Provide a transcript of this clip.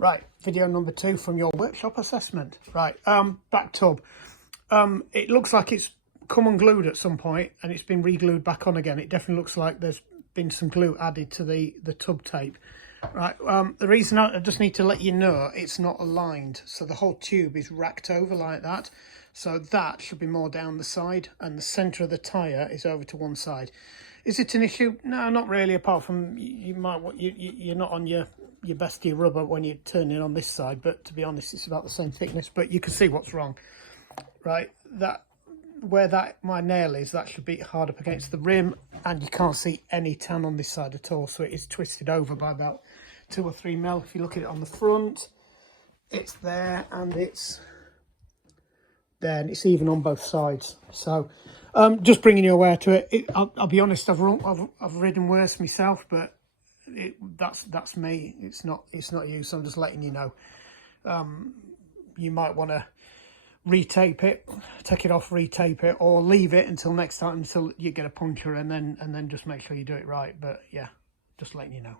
Right, video number 2 from your workshop assessment. Right, back tub. It looks like it's come unglued at some point and it's been re-glued back on again. It definitely looks like there's been some glue added to the tub tape. Right, the reason I just need to let you know, it's not aligned, so the whole tube is racked over like that. So that should be more down the side, and the centre of the tyre is over to one side. Is it an issue? No, not really, apart from you're not on your best of your rubber when you're turning on this side, but to be honest, it's about the same thickness, but you can see what's wrong. Right, that where my nail is, that should be hard up against the rim, and you can't see any tan on this side at all, so it is twisted over by about 2 or 3 mil. If you look at it on the front, it's there and it's there, and it's even on both sides. So just bringing you aware to it. I'll be honest, I've ridden worse myself, but that's me. It's not you, so I'm just letting you know. You might want to retape it, take it off, retape it, or leave it until next time, until you get a puncture, and then just make sure you do it right. But yeah, just letting you know.